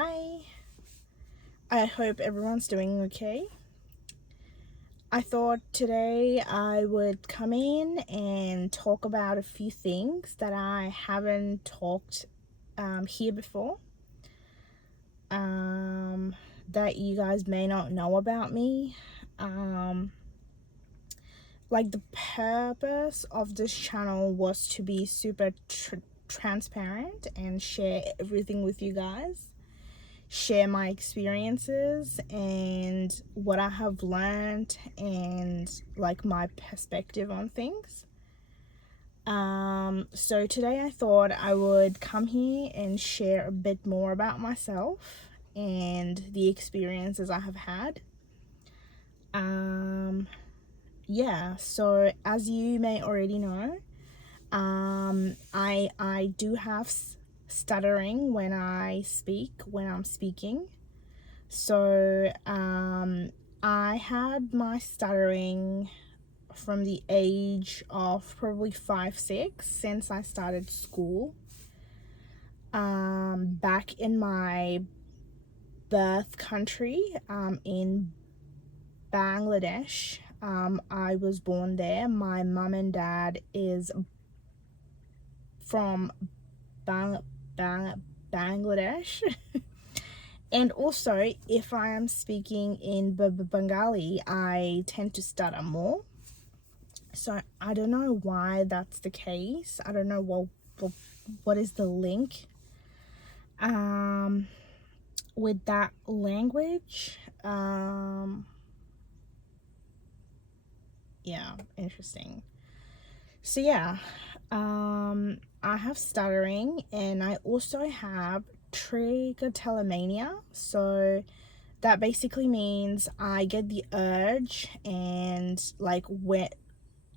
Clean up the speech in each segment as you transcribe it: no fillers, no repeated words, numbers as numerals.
Hi, I hope everyone's doing okay. I thought today I would come in and talk about a few things that I haven't talked here before, that you guys may not know about me. Like, the purpose of this channel was to be super transparent and share everything with you guys, share my experiences and what I have learned and like my perspective on things. So today I thought I would come here and share a bit more about myself and the experiences I have had. Yeah, so as you may already know, I do have stuttering when I'm speaking. So I had my stuttering from the age of probably 5, 6, since I started school. Back in my birth country, in Bangladesh. I was born there. My mum and dad is from Bangladesh. And also, if I am speaking in Bengali, I tend to stutter more. So I don't know why that's the case. I don't know what is the link with that language. Yeah, interesting. So yeah, I have stuttering and I also have trichotillomania. So that basically means I get the urge and like when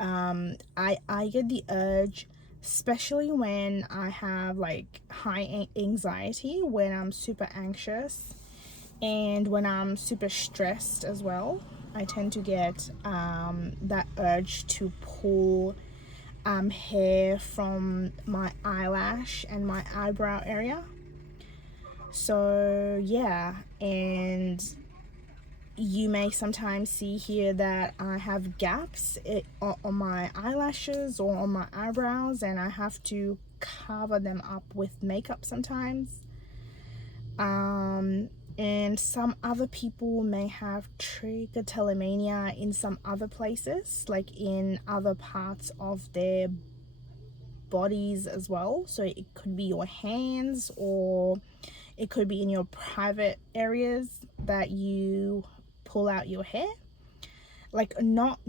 I get the urge, especially when I have like high anxiety, when I'm super anxious and when I'm super stressed as well. I tend to get that urge to pull hair from my eyelash and my eyebrow area. So yeah, and you may sometimes see here that I have gaps on my eyelashes or on my eyebrows, and I have to cover them up with makeup sometimes. And some other people may have trichotillomania in some other places, like in other parts of their bodies as well. So it could be your hands, or it could be in your private areas that you pull out your hair. Like not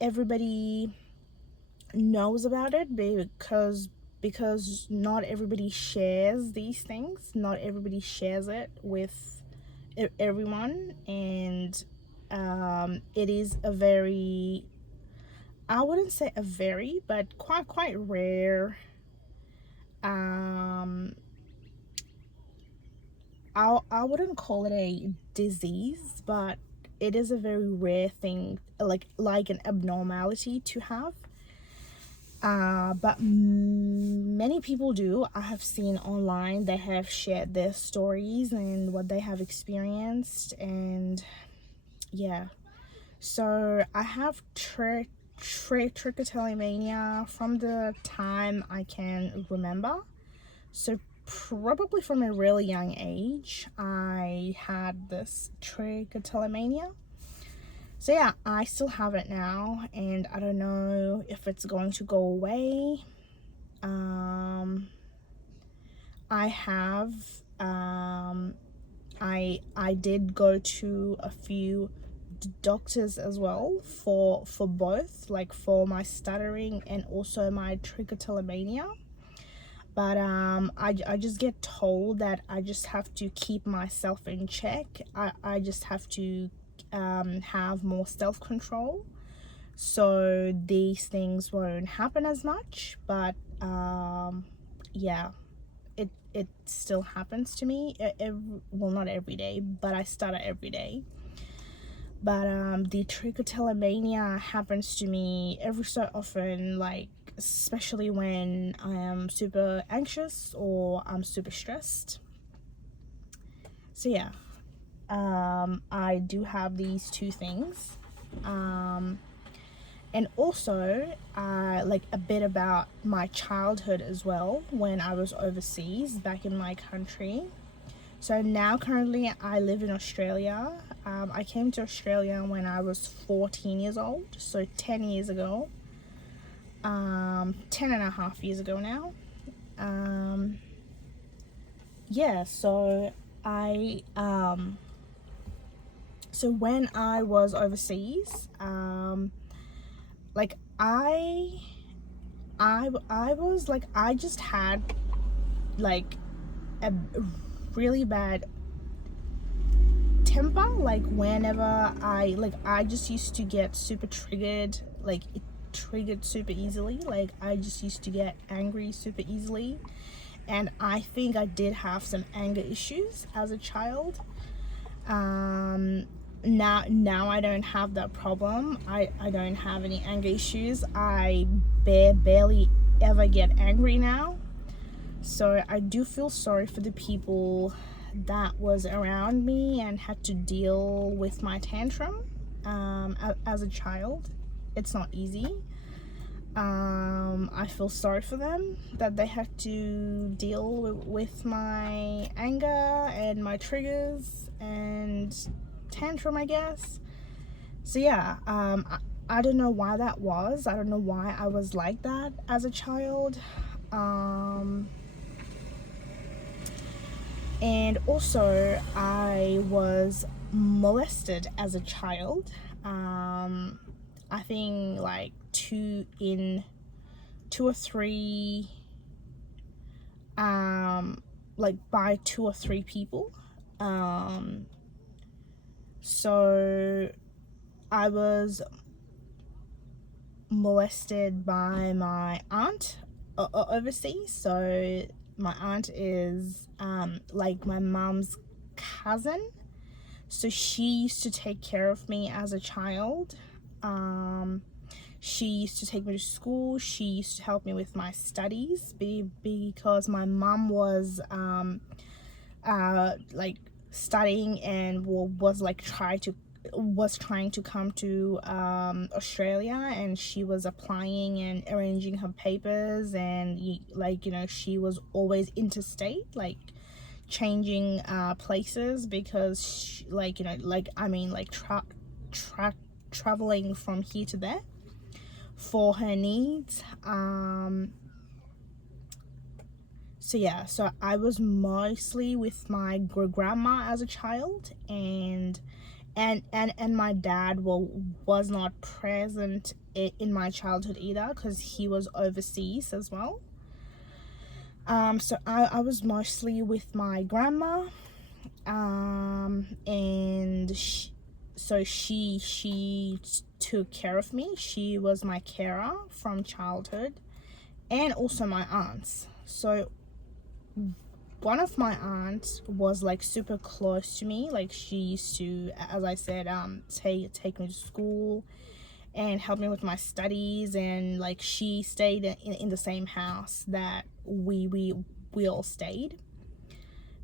everybody knows about it because not everybody shares these things. Not everybody shares it with everyone, and it is a very, I wouldn't say a very, but quite rare. I wouldn't call it a disease, but it is a very rare thing, like an abnormality to have. But many people do. I have seen online, they have shared their stories and what they have experienced, and yeah. So I have trichotillomania from the time I can remember. So probably from a really young age, I had this trichotillomania. So yeah, I still have it now, and I don't know if it's going to go away. I have, I did go to a few doctors as well for both, like for my stuttering and also my trichotillomania. But I just get told that I just have to keep myself in check. I just have to have more self-control, so these things won't happen as much. But yeah, it still happens to me. Well, not every day, but I stutter every day. But the trichotillomania happens to me every so often, like especially when I am super anxious or I'm super stressed. So yeah, I do have these two things. And also, like a bit about my childhood as well when I was overseas back in my country. So now currently I live in Australia. I came to Australia when I was 14 years old, so 10 years ago. 10 and a half years ago now. Yeah, so so when I was overseas, like I was like, I just had like a really bad temper. Like whenever I just used to get super triggered, like it triggered super easily. Like I just used to get angry super easily, and I think I did have some anger issues as a child. Now I don't have that problem. I don't have any anger issues. I barely ever get angry now. So I do feel sorry for the people that was around me and had to deal with my tantrum as a child. It's not easy. I feel sorry for them that they had to deal with my anger and my triggers and tantrum, I guess. So yeah, I don't know why that was. I don't know why I was like that as a child. And also I was molested as a child. I think like two or three, like by two or three people. So I was molested by my aunt overseas. So my aunt is like my mom's cousin. So she used to take care of me as a child. She used to take me to school. She used to help me with my studies because my mom was like studying and was like trying to come to Australia, and she was applying and arranging her papers, and like, you know, she was always interstate, like changing places because she, like, you know, like I mean like traveling from here to there for her needs. So yeah, so I was mostly with my grandma as a child, and my dad was not present in my childhood either because he was overseas as well. So I was mostly with my grandma, and she took care of me. She was my carer from childhood, and also my aunts. So one of my aunts was like super close to me. Like she used to, as I said, take me to school and help me with my studies, and like she stayed in the same house that we all stayed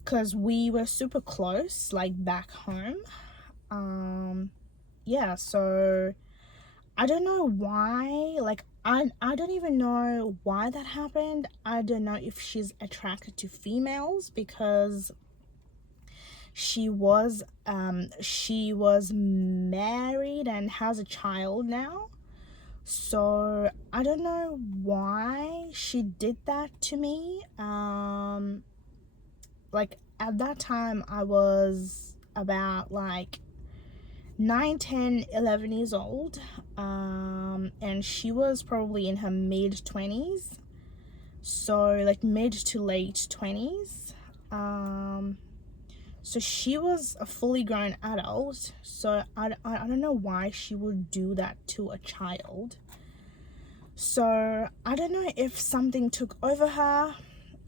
because we were super close, like back home. Yeah, so I don't know why, like I don't even know why that happened. I don't know if she's attracted to females because she was married and has a child now. So I don't know why she did that to me. Like at that time I was about like 9, 10, 11 years old, and she was probably in her mid-20s, so like mid to late 20s. So she was a fully grown adult, so I don't know why she would do that to a child. So I don't know if something took over her,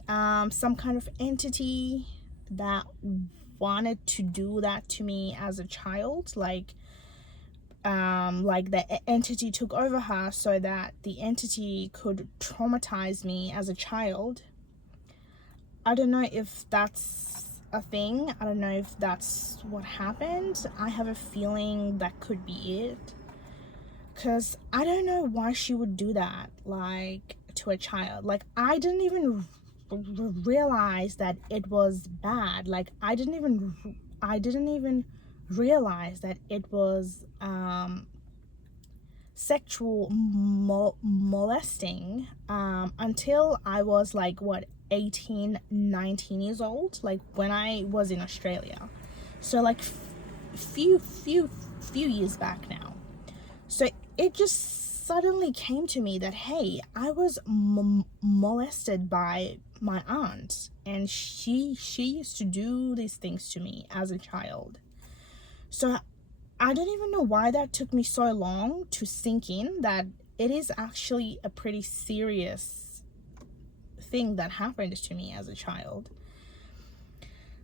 some kind of entity that wanted to do that to me as a child, like the entity took over her so that the entity could traumatize me as a child. I don't know if that's a thing. I don't know if that's what happened. I have a feeling that could be it. Because I don't know why she would do that, like, to a child. Like, I didn't even realize that it was bad. Like, I didn't even realize that it was sexual molesting until I was like, what, 18, 19 years old, like when I was in Australia. So like few years back now. So it just suddenly came to me that, hey, I was molested by my aunt, and she used to do these things to me as a child. So I don't even know why that took me so long to sink in that it is actually a pretty serious thing that happened to me as a child.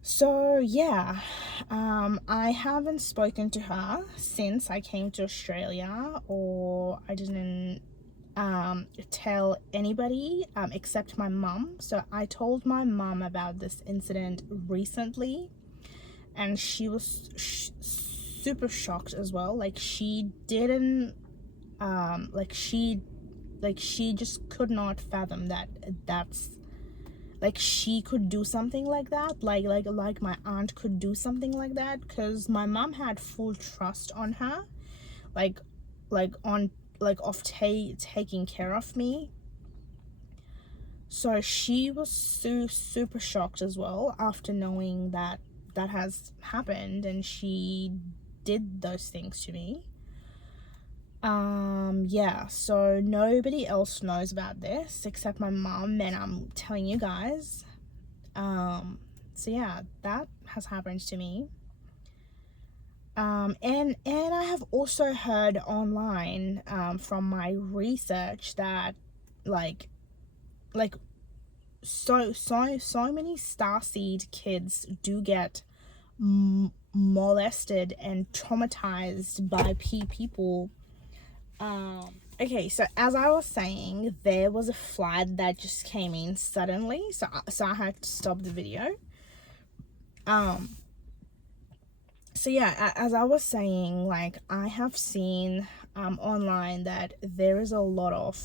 So yeah, I haven't spoken to her since I came to Australia, or I didn't tell anybody except my mum. So I told my mum about this incident recently, and she was super shocked as well. Like, she didn't she just could not fathom that that's like she could do something like that, like my aunt could do something like that, because my mom had full trust on her, like on of taking care of me. So she was super shocked as well after knowing that that has happened and she did those things to me. Yeah, so nobody else knows about this except my mom, and I'm telling you guys. So yeah, that has happened to me. And I have also heard online from my research that like so many starseed kids do get molested and traumatized by people. Okay, so as I was saying, there was a flood that just came in suddenly, so I had to stop the video. So yeah, as I was saying, like, I have seen online that there is a lot of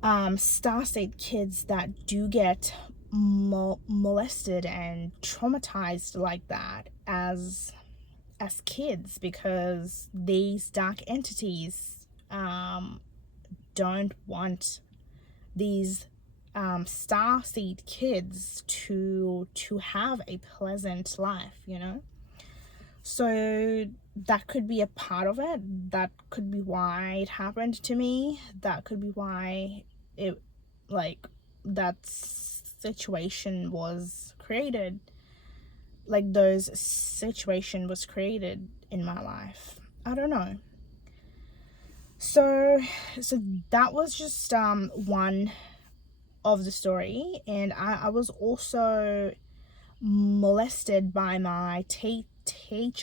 starseed kids that do get molested and traumatized like that as kids, because these dark entities don't want these starseed kids to have a pleasant life, you know. So that could be a part of it. That could be why it happened to me. That could be why it, like, that situation was created. Like, those situation was created in my life. I don't know. So that was just one of the story, and I was also molested by my teacher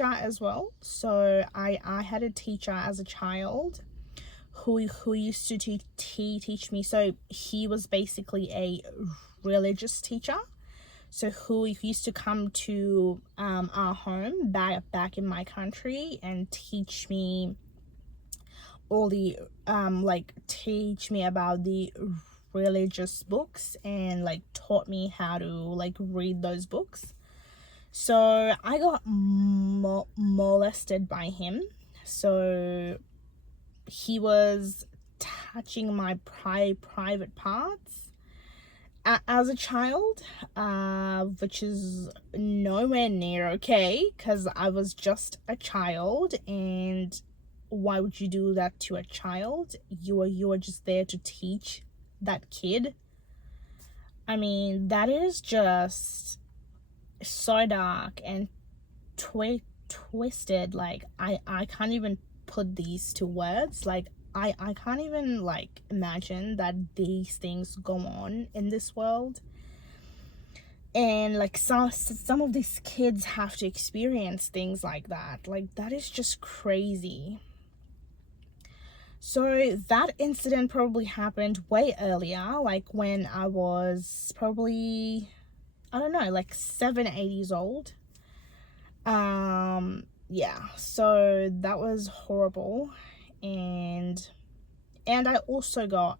as well. So I had a teacher as a child who used to teach me. So he was basically a religious teacher, so who used to come to our home back in my country and teach me all the teach me about the religious books, and like taught me how to like read those books. So I got molested by him. So he was touching my private parts as a child, which is nowhere near okay, because I was just a child, and why would you do that to a child? You are just there to teach that kid. I mean, that is just so dark and twisted. Like, I can't even put these to words. Like, I can't even like imagine that these things go on in this world, and like some of these kids have to experience things like that. Like, that is just crazy. So that incident probably happened way earlier, like when I was probably I don't know, like 7, 8 years old. Yeah, so that was horrible. And I also got,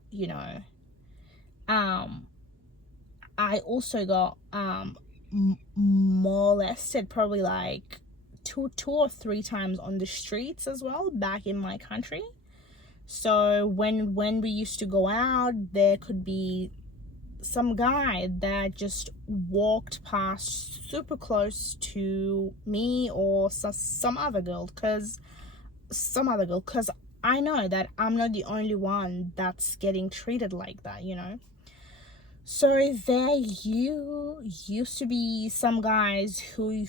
um I also got molested probably like two or three times on the streets as well back in my country. So when we used to go out, there could be some guy that just walked past super close to me or some other girl, because I know that I'm not the only one that's getting treated like that. So there used to be some guys who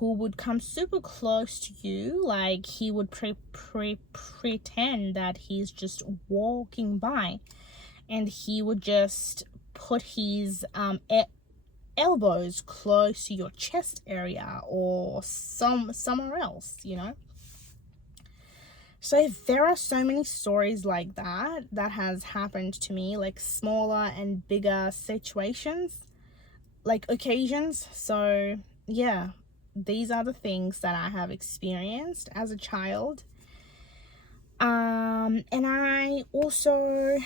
would come super close to you, like he would pretend that he's just walking by, and he would just put his elbows close to your chest area or somewhere else. So there are so many stories like that has happened to me, like smaller and bigger situations, like occasions. So yeah, these are the things that I have experienced as a child. And I also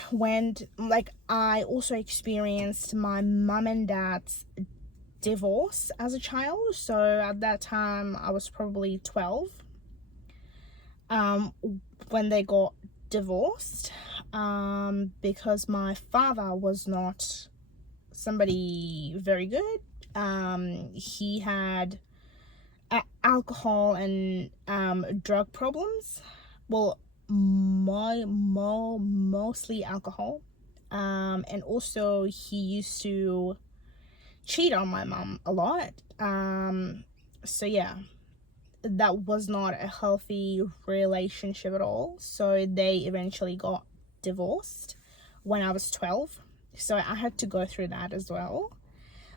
experienced my mum and dad's divorce as a child. So at that time I was probably 12 when they got divorced, because my father was not somebody very good. He had alcohol and drug problems. Well, mostly alcohol. And also he used to cheat on my mom a lot. So yeah, that was not a healthy relationship at all. So they eventually got divorced when I was 12. So I had to go through that as well.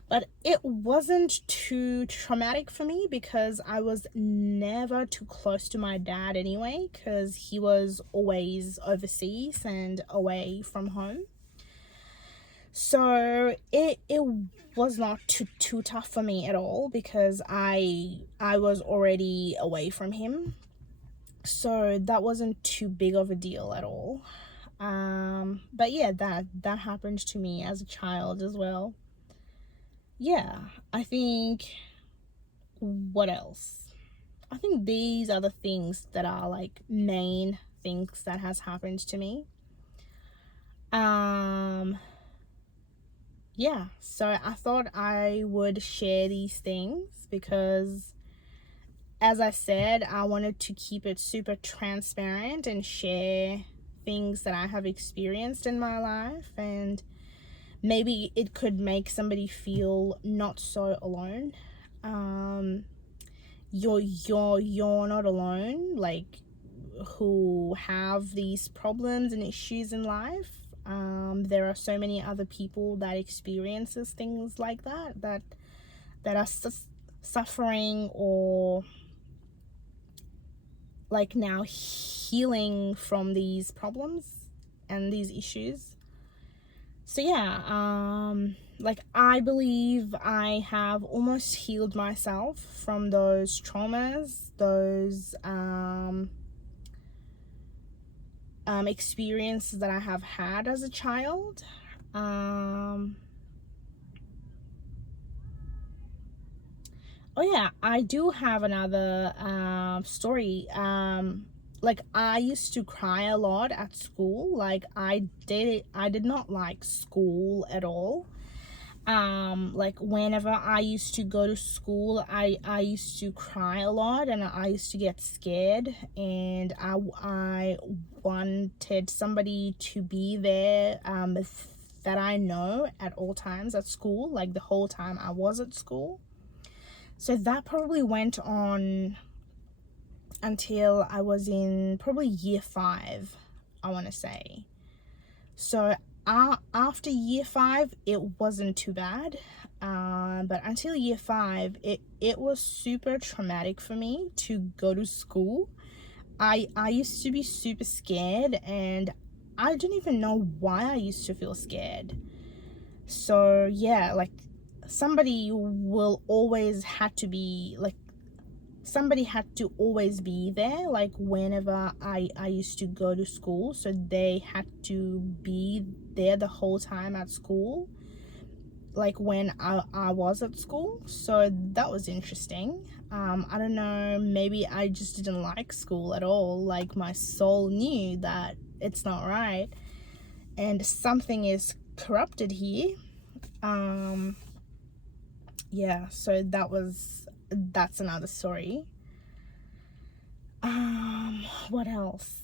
But it wasn't too traumatic for me because I was never too close to my dad anyway, because he was always overseas and away from home. So it was not too tough for me at all, because I was already away from him. So that wasn't too big of a deal at all. But yeah, that happened to me as a child as well. Yeah, I think, what else? I think these are the things that are like main things that has happened to me. Yeah, so I thought I would share these things because, as I said, I wanted to keep it super transparent and share things that I have experienced in my life, and maybe it could make somebody feel not so alone. You're not alone, like, who have these problems and issues in life. There are so many other people that experiences things like that are suffering, or like now healing from these problems and these issues. So yeah, like, I believe I have almost healed myself from those traumas, those experiences that I have had as a child. Oh yeah, I do have another story. Like, I used to cry a lot at school. Like, I did not like school at all. Like, whenever I used to go to school, I used to cry a lot, and I used to get scared, and I wanted somebody to be there, that I know at all times at school, like the whole time I was at school. So that probably went on until I was in probably year 5, I want to say. So after year 5, it wasn't too bad. But until year 5, it was super traumatic for me to go to school. I used to be super scared, and I don't even know why I used to feel scared. So yeah, like, somebody will always had to be like, somebody had to always be there, like whenever I used to go to school, so they had to be there the whole time at school, like when I was at school. So that was interesting. I don't know, maybe I just didn't like school at all. Like my soul knew that it's not right and something is corrupted here. Yeah, so that's another story. What else?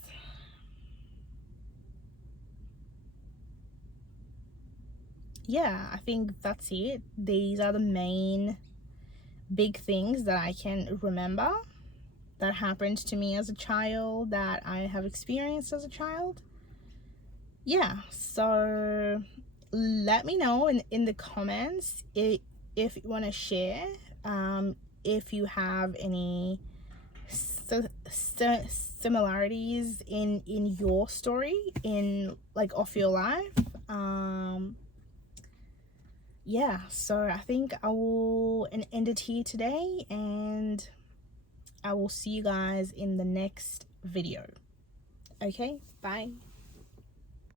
Yeah, I think that's it. These are the main big things that I can remember that happened to me as a child, that I have experienced as a child. Yeah, so let me know in the comments if you want to share, if you have any similarities in your story, in like of your life. Yeah, so I think I will end it here today, and I will see you guys in the next video. Okay, bye.